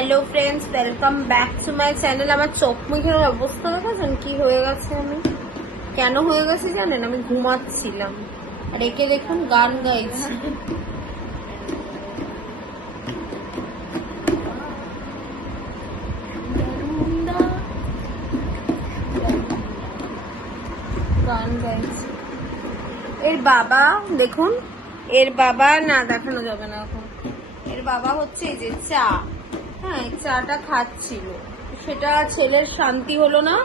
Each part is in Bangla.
Hello friends, welcome back to my channel. আমার চোখ মুখের অবস্থা দেখেছেন কি হয়ে গেছে? আমি কেন হয়ে গেছে জানেন? আমি ঘুমাচ্ছিলাম আর একে দেখুন গান গাইছি। গান গাইছি। এর বাবা দেখুন, এর বাবা না দেখানো যাবে না এখন। এর বাবা হচ্ছে এই যে চা, হ্যাঁ চাটা খাচ্ছিল, সেটা ছেলের শান্তি হলো না,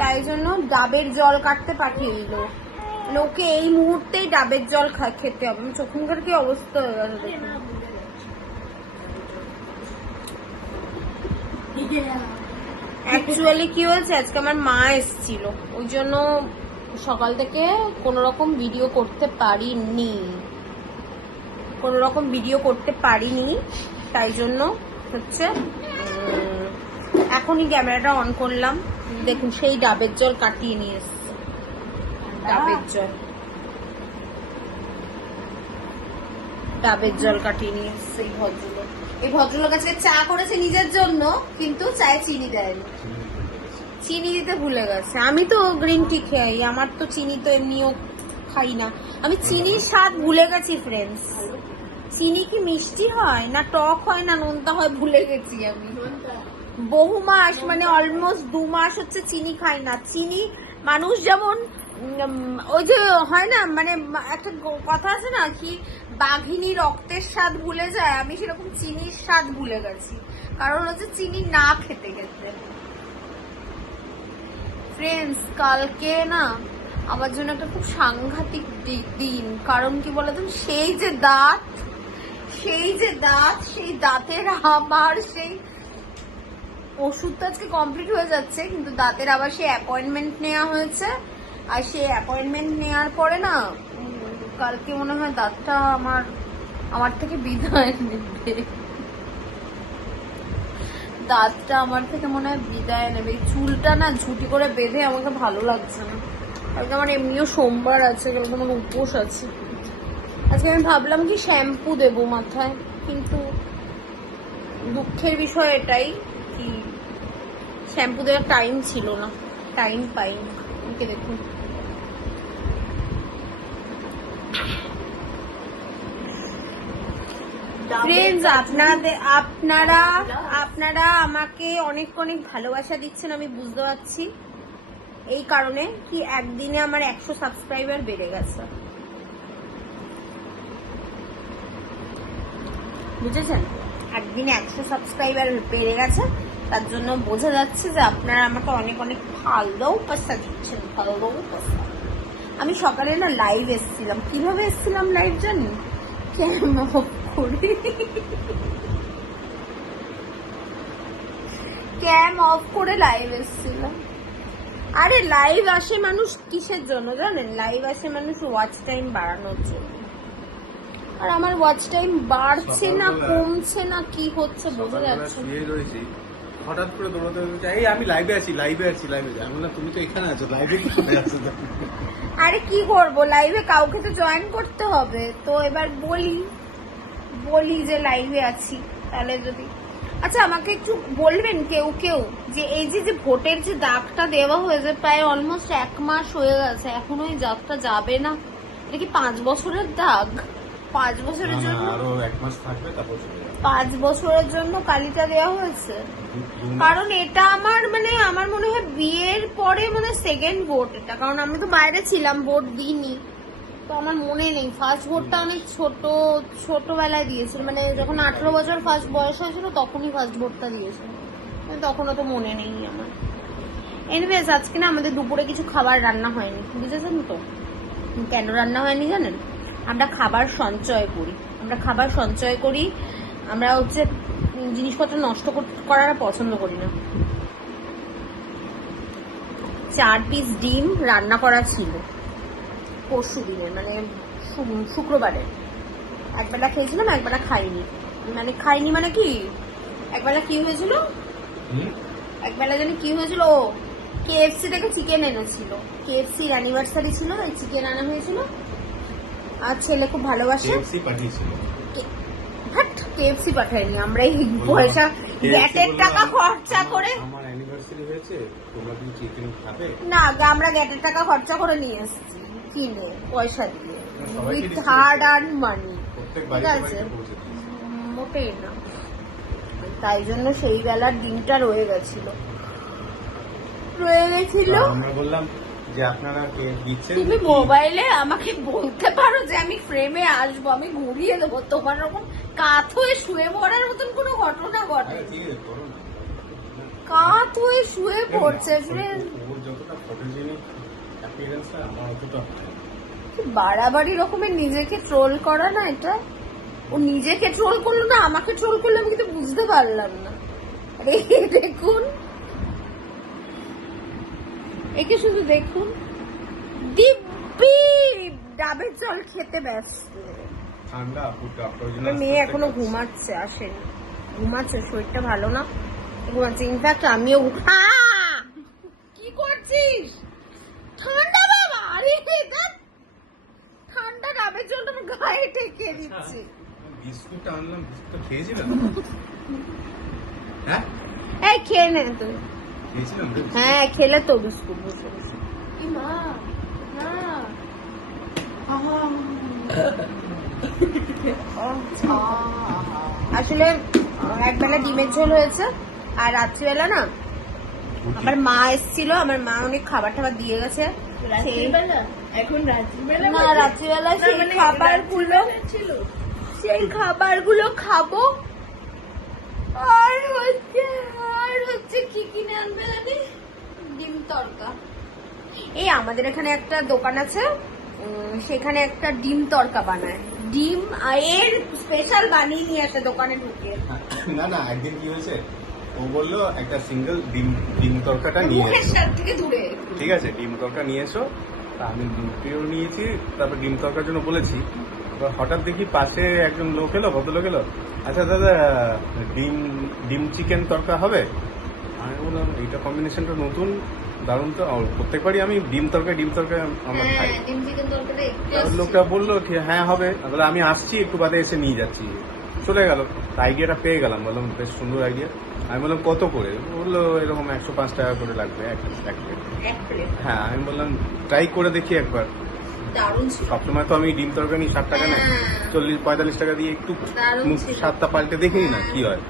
তাই জন্য ডাবের জল কাটতে পাঠিয়ে দিল। লোকে এই মুহূর্তেই ডাবের জল খেতে হবে। আমি চোখ মুখের কি অবস্থা হয়ে গেছে দেখুন। অ্যাকচুয়ালি কি হয়েছে, আজকে আমার মা এসেছিল, ওই জন্য সকাল থেকে কোনো রকম ভিডিও করতে পারিনি, তাই জন্য হচ্ছে এখনই ক্যামেরাটা অন করলাম। দেখুন সেই ডাবের জল কাটিয়ে নিয়ে এসছে, ডাবের জল কাটিয়ে নিয়ে এসছে এই ভদ্রলোক আজকে চা করেছে নিজের জন্য, কিন্তু চায়ে চিনি দেয়নি, চিনি দিতে ভুলে গেছে। আমি তো গ্রিন টি খাই, আমার তো চিনি তো এমনিও খাই না। আমি চিনির স্বাদ ভুলে গেছি ফ্রেন্ডস। চিনি কি মিষ্টি হয় না টক হয় না নোনতা হয় ভুলে গেছি আমি। বহু মাস মানে অলমোস্ট 2 মাস হচ্ছে চিনি খাই না। চিনি মানুষ যেমন ওই যে হয় না, মানে একটা কথা আছে না কি, বাঘিনী রক্তের স্বাদ ভুলে যায়, আমি সেরকম চিনির স্বাদ ভুলে গেছি, কারণ হচ্ছে চিনি না খেতে খেতে। ফ্রেন্ডস, কালকে না আমার জন্য একটা খুব সাংঘাতিক দিন। কারণ কি বলতো, সেই দাঁতের আমার সেই ওষুধ তো আজকে কমপ্লিট হয়ে যাচ্ছে, কিন্তু দাঁতের আবার সেই অ্যাপয়েন্টমেন্ট নেওয়া হয়েছে। আর সেই অ্যাপয়েন্টমেন্ট নেওয়ার পরে না কালকে মনে হয় দাঁতটা আমার থেকে বিদায় নেবে। দাঁতটা আমার থেকে মনে হয় বিদায় নেবে। চুলটা না ঝুটি করে বেঁধে আমাকে ভালো লাগছে না। কালকে আমার এমনিও সোমবার আছে, কালকে আমার উপোস আছে। আজকে আমি ভাবলাম কি শ্যাম্পু দেবো মাথায়, কিন্তু দুঃখের বিষয় এটাই কি শ্যাম্পু দেওয়ার টাইম ছিল না, টাইম পাইনি। ওকে দেখুন, ফ্রেন্ডস আপনারা আমাকে অনেক অনেক ভালোবাসা দিচ্ছেন, আমি বুঝতে পারছি। এই কারণে কি একদিনে আমার 100 সাবস্ক্রাইবার বেড়ে গেছে, বুঝেছেন? একদিনে 100 সাবস্ক্রাইবার বেড়ে গেছে, তার জন্য বোঝা যাচ্ছে যে আপনারা আমাকে অনেক অনেক ভালোবাসা দিচ্ছেন, ভালোবাসা। আমি সকালে না লাইভ এসেছিলাম। কিভাবে এসেছিলাম লাইভ জানি? ক্যাম অফ করে লাইভ এসেছিলাম। আরে লাইভ আসে মানুষ কিসের জন্য জানেন? লাইভ আসে মানুষ ওয়াচ টাইম বাড়ানোর জন্য। আর আমার ওয়াচ টাইম বাড়ছে না কমছে না, কি হচ্ছে বোঝা যাচ্ছে না। হঠাৎ করে দৌড়াতে এই আমি লাইভে আছি আমি বললাম তুমি তো এখানে আছো, লাইভে কি করে আছো? আরে কি করবো, লাইভে কাউকে তো জয়েন করতে হবে, তো এবার বলি যে লাইভে আছি। তাহলে যদি আচ্ছা আমাকে একটু বলবেন কেউ যে এই যে ভোটের যে দাগটা দেওয়া হয়েছে, প্রায় অলমোস্ট 1 মাস হয়ে গেছে, এখনো এই দাগটা যাবে না? এটা কি 5 বছরের দাগ? 5 বছরের জন্য আরো 1 মাস থাকবে, তারপর 5 বছরের জন্য কালিটা দেওয়া হয়েছে। কারণ এটা আমার মনে হয় বিয়ের পরে মানে সেকেন্ড ভোট এটা, কারণ আমি তো বাইরে ছিলাম, ভোট দিইনি, তো আমার মনে নেই। ফার্স্ট ভোটটা অনেক ছোটবেলায় দিয়েছিল, মানে যখন 18 বছর ফার্স্ট বয়স হয়েছিল তখনই ফার্স্ট ভোটটা দিয়েছিল, তখনও তো মনে নেই আমার। এনিওয়েজ, আজকে না আমাদের দুপুরে কিছু খাবার রান্না হয়নি, বুঝেছেন তো? কেন রান্না হয়নি জানেন? আমরা খাবার সঞ্চয় করি। আমরা হচ্ছে জিনিসপত্র নষ্ট করার পছন্দ করি না। 4 পিস ডিম রান্না করা ছিল পরশু দিনের, মানে শুক্রবারে। একবেলা খেয়েছিলাম, একবেলা খাইনি। মানে কি একবেলা কি হয়েছিল, একবেলা জানি কি হয়েছিল, ও KFC থেকে চিকেন এনেছিল, KFC অ্যানিভার্সারি ছিল, তাই চিকেন আনা হয়েছিল। আর ছেলে খুব ভালোবাসে, কেএফসি পাঠাইনি, আমরা এই পয়সা গ্যাটের টাকা খরচা করে, আমার অ্যানিভার্সারি হয়েছে, তোমরা কি চিকেন খাবে? না আমরা গ্যাটের টাকা খরচা করে নিয়ে এসেছি কিনে পয়সা দিয়ে, সবাইকে উইথ distribute হার্ড করে। Earn money. প্রত্যেক ঠিক বাড়িতে আছে, বাড়িতে পৌঁছে দিয়েছে। মোটেই না। তাই জন্য সেই বেলার দিনটা রয়ে গেছিল। তো আমরা বললাম যে আপনারা কে দিচ্ছেন? তুমি মোবাইলে আমাকে বলতে পারো যে আমি ফ্রেমে আসবো, আমি ঘুরিয়ে দেবো। তোমার রকম কাত হয়ে শুয়ে পড়ার মতন কোনো ঘটনা ঘটে? আরে ঠিক আছে, করো না। কাত হয়ে শুয়ে পড়ছে ওর যতটা ফটোজেনিক অ্যাপিয়ারেন্সটা আমার অতটা হয় না। বাড়াবাড়ি রকমের নিজেকে ট্রোল করা না এটা। ও নিজেকে ট্রোল করলো না আমাকে ট্রোল করলো, আমি কিন্তু বুঝতে পারলাম না। আরে দেখুন, একে শুধু দেখুন, দিব্যি ডাবের জল খেতে ব্যস্ত। ঠান্ডা পুরো আমার মেয়ে এখনো ঘুমাচ্ছে, আসেনি, ঘুমাচ্ছে, শরীরটা ভালো না, ঘুমাচ্ছে। ইনফ্যাক্ট আমিও কি করছিস? ঠান্ডা বাবা, আরে ঠান্ডা ডাবের জলটা আমার গায়ে ঠেকিয়ে দিচ্ছে। বিস্কুট আনলাম, বিস্কুট খেয়েছিলাম। হ্যাঁ এই খেয়ে নে তুই। খেয়েছিলাম। হ্যাঁ খেলে তো বিস্কুট বসে বসে। কি মা, হ্যাঁ আসলে একবেলা ডিমের ঝোল হয়েছে, আর রাত্রিবেলা না আমার মা এসেছিল, আমার মা অনেক খাবার টাবার দিয়ে গেছে। এখন রাত্রিবেলা না রাত্রিবেলা সেই খাবারগুলো ছিল। সেই খাবারগুলো খাবো। আর হচ্ছে কি কিনে আনবে জানি, ডিম তড়কা। এই আমাদের এখানে একটা দোকান আছে, সেখানে একটা ডিম তড়কা বানায়, ডিম এর স্পেশাল বানিয়ে নিয়ে আসে দোকানে ঢুকে। না না, একদিন কি হয়েছে, ও বললো একটা সিঙ্গেল ডিম তরকাটা নিয়ে মুখের এসো। সাথে থেকে দূরে। ঠিক আছে, ডিম তরকা নিয়ে এসো। তা আমি রুটিও নিয়েছি, তারপর ডিম তরকার জন্য বলেছি। এবার হঠাৎ দেখি পাশে একজন লোক এলো, ভদ্রলোক এলো, আচ্ছা দাদা ডিম চিকেন তরকা হবে? আমি বললাম এইটা কম্বিনেশনটা নতুন, দারুণ তো, প্রত্যেকবারই আমি ডিম তরকা আমার খাই। ডিম চিকেন তরকাটা তারপর লোকটা বললো হ্যাঁ হবে, তাহলে আমি আসছি, একটু বাদে এসে নিয়ে যাচ্ছি। চলে গেল, আইডিয়াটা পেয়ে গেলাম, বললাম বেশ সুন্দর আইডিয়া। আমি বললাম কত করে? বললো এরকম 105 টাকা করে লাগবে এক প্লেট। হ্যাঁ, আমি বললাম ট্রাই করে দেখি একবার। দারুণ ছিল। সবসময় তো আমি ডিম তরকারি 60 টাকা না, হ্যাঁ। 40-45 টাকা দিয়ে একটু দারুণ ছিল। স্বাদটা পাল্টে দেখি না কি হয়।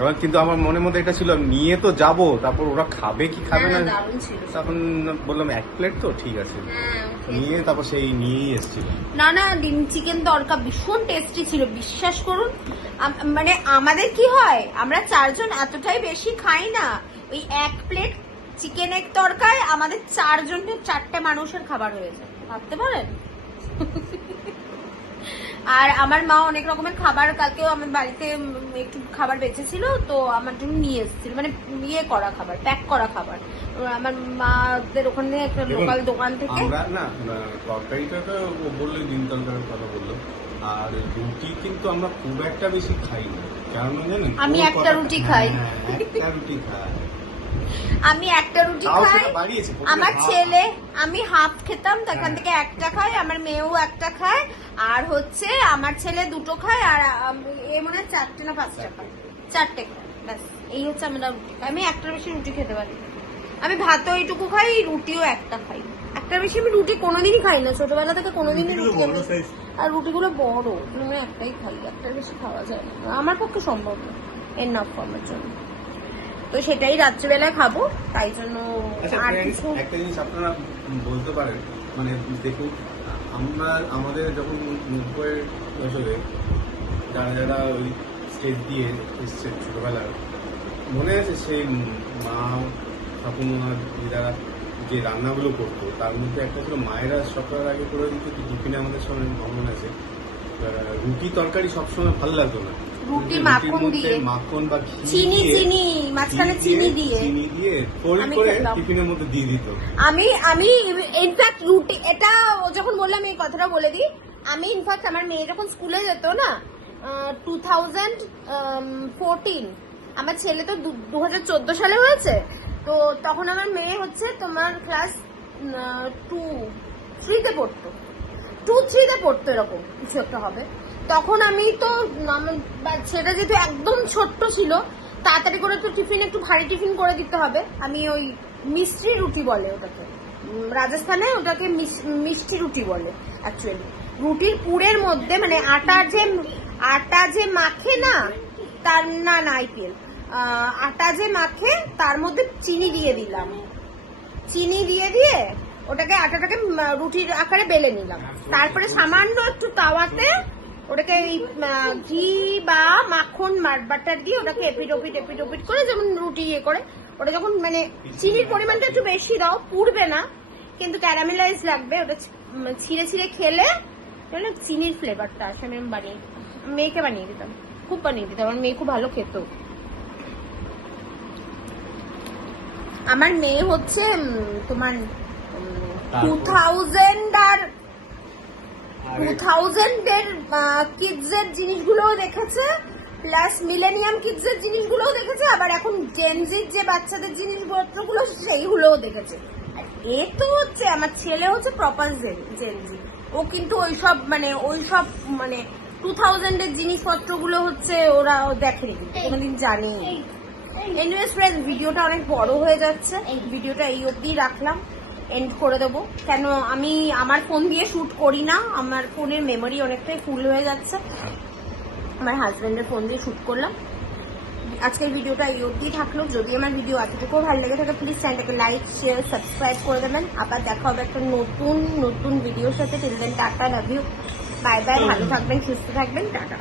এবার কিন্তু আমার মনের মধ্যে এটা ছিল, আমি নিয়ে তো যাবো, তারপর ওরা খাবে কি খাবে না। দারুণ ছিল। তখন বললাম এক প্লেট তো ঠিক আছে, হ্যাঁ, নিয়ে তারপর সেই নিয়েই এসেছিল। না ডিম চিকেন তড়কা ভীষণ টেস্টি ছিল, বিশ্বাস করুন। মানে আমাদের কি হয়, আমরা 4 জন এতটাই বেশি খাই না, ওই এক প্লেট চিকেন এগ তড়কায় আমাদের 4 জনের 4টে মানুষের খাবার হয়ে যায়, ভাবতে পারেন। আর আমার মা অনেক রকমের খাবার, কালকেও আমার বাড়িতে একটু খাবার বেঁচেছিল, তো আমার জন্য নিয়ে এসেছিল, মানে ইয়ে করা খাবার, প্যাক করা খাবার। আমার মাদের ওখানে একটা লোকাল দোকান থেকে। আমরা না তরকারিটা তো ও বললো ডিম তরকারির কথা বললো, আর রুটি কিন্তু আমরা খুব একটা বেশি খাই না, কেন জানেন? আমি ওর একটা কথাটা- রুটি খাই। হ্যাঁ, একটা রুটি খাই। আমি একটা রুটি তাও খাই, সেটা বাড়িয়েছে, প্রথমে আমার half। ছেলে, আমি হাফ খেতাম, এখান হ্যাঁ। থেকে একটা খাই, আমার মেয়েও একটা খায়, আর হচ্ছে আমার ছেলে 2টো খায়, আর এ মনে হয় 4টে না 5টা খায়, 4টে খায়, ব্যাস এই হচ্ছে আমরা রুটি খাই। আমি একটার বেশি রুটি খেতে পারি না। আমি ভাতও এইটুকু খাই, রুটিও একটা খাই, একটার বেশি আমি রুটি কোনোদিনই খাই না, ছোটবেলা থেকে কোনোদিনই রুটি আমি, আর রুটিগুলো বড়, আমি একটাই খাই, একটার বেশি খাওয়া যায় না, আমার পক্ষে সম্ভব না এনাফ আমার জন্য। তো সেটাই রাত্রিবেলায় খাবো, তাই জন্য আচ্ছা আর friends, কিছু। একটা জিনিস আপনারা বলতে পারেন, মানে দেখুন, আমাদের যখন 90-এর দশকে যারা ওই স্টেজ দিয়ে এসছে ছোটবেলার, মনে আছে সেই মা ঠাকুমা যারা যে রান্নাগুলো করতো, তার মধ্যে একটা ছিল মায়েরা সকালের আগে করে দিত কি টিফিনে, আমাদের সঙ্গে মনে আছে রুটি তরকারি সবসময় ভালো লাগতো না, রুটি রুটির মাখন মধ্যে দিয়ে, মাখন বা চিনি মাঝখানে চিনি দিয়ে ফোল্ড আমি করে খেতাম। টিফিনের মধ্যে দিয়ে দিত। আমি ইনফ্যাক্ট রুটি, এটা ও যখন বললাম এই কথাটা বলে দিই, আমি ইনফ্যাক্ট আমার মেয়ে যখন স্কুলে যেত না, 2014, আমার ছেলে তো 2014 সালে হয়েছে, তো তখন আমার মেয়ে হচ্ছে তোমার ক্লাস 3-তে পড়তো। 2-3 পড়তো এরকম কিছু একটা হবে। তখন আমি তো সেটা যেহেতু একদম ছোট্ট ছিল, তাড়াতাড়ি করে তো টিফিন একটু ভারী টিফিন করে দিতে হবে। আমি ওই মিষ্টি রুটি বলে ওটাকে, রাজস্থানে ওটাকে মিষ্টি রুটি বলে অ্যাকচুয়ালি। রুটির পুরের মধ্যে মানে আটা যে মাখে না, তার না আইপিএল আটা যে মাখে তার মধ্যে চিনি দিয়ে দিলাম, চিনি দিয়ে ওটাকে আটাটাকে রুটির আকারে বেলে নিলাম। তারপরে সামান্য একটু তাওয়াতে ওটাকে ঘি বা মাখন বাটার দিয়ে ওটাকে এপিট ওপিট করে, যেমন রুটি ইয়ে করে ওটা যখন মানে চিনির পরিমাণটা একটু বেশি দাও, পুড়বে না কিন্তু ক্যারামেলাইজ লাগবে। ওটা ছিঁড়ে খেলে চিনির ফ্লেভারটা আসে। আমি মেয়েকে বানিয়ে দিতাম, খুব বানিয়ে দিতাম। আমার মেয়ে খুব ভালো খেত। আমার মেয়ে হচ্ছে তোমার 2000 কিডস এর জিনিসগুলোও দেখেছে, প্লাস মিলেনিয়াম কিডস এর জিনিসগুলোও দেখেছে, আবার এখন জেনজির যে বাচ্চাদের জিনিসপত্রগুলো সেইগুলোও দেখেছে। আর এ তো হচ্ছে আমার ছেলে হচ্ছে প্রপার জেনজি। ও কিন্তু ওইসব মানে 2000 এর জিনিসপত্রগুলো হচ্ছে ওরা দেখেনি, কিন্তু কোনোদিন জানেনি। এনিওয়েজ ফ্রেন্ডস, ভিডিওটা অনেক বড় হয়ে যাচ্ছে, ভিডিওটা এই অবধি রাখলাম, এন্ড করে দেবো। কেন আমি আমার ফোন দিয়ে শুট করি না, আমার ফোনের মেমোরি অনেকটাই ফুল হয়ে যাচ্ছে, আমার হাজবেন্ডের ফোন দিয়ে শুট করলাম। আজকের ভিডিওটা এই অবধি থাকলো। যদি আমার ভিডিও এতটুকু ভালো লেগে থাকে প্লিজ চ্যানেলটাকে লাইক শেয়ার সাবস্ক্রাইব করে দেবেন। আবার দেখা হবে একটা নতুন ভিডিওর সাথে। Till then tata, love you, bye bye, ভালো থাকবেন, সুস্থ থাকবেন, টাটা।